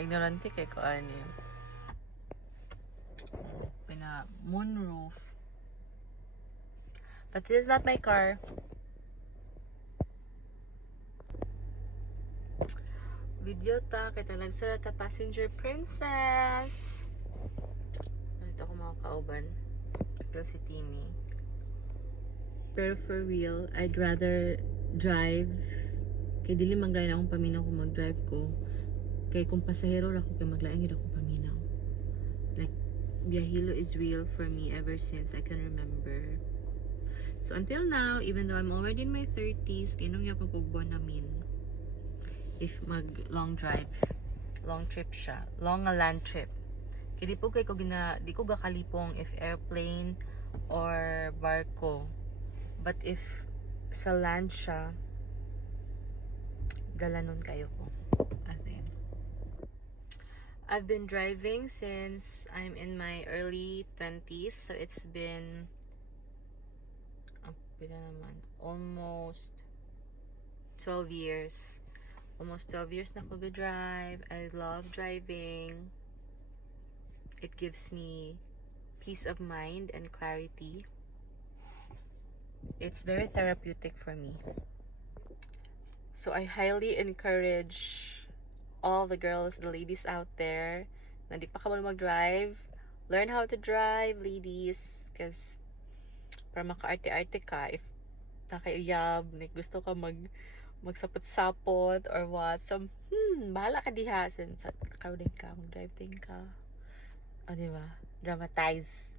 ignorante kay ko ani. Moonroof. But this is not my car. Video ta, kaya nagsara ta passenger princess. Ito ako mga kauban. Ito si Timmy. Pero for real, I'd rather drive. Kaya dili maglain akong paminaw kung mag-drive ko. Kaya kung pasahero ako, kaya maglain gid akong paminaw. Like, biyahilo is real for me ever since I can remember. So until now, even though I'm already in my 30s, kinong yung pagpugbuan namin. If mag long drive, long trip siya, long land trip. Kaya di po kay ko di ko gakalipong if airplane or barko. But if sa land siya, dalanon kayo ko. As in, I've been driving since I'm in my early 20s. So it's been almost 12 years. Almost 12 years na ako drive. I love driving. It gives me peace of mind and clarity. It's very therapeutic for me. So I highly encourage all the girls, the ladies out there na di pa ka marunong mag-drive. Learn how to drive, ladies. Because para maka-arte-arte ka, if nakaiyab, like gusto ka magsapot-sapot or what. So, bahala ka diha. Ikaw din ka, mag-drive din ka. O, diba? Dramatize.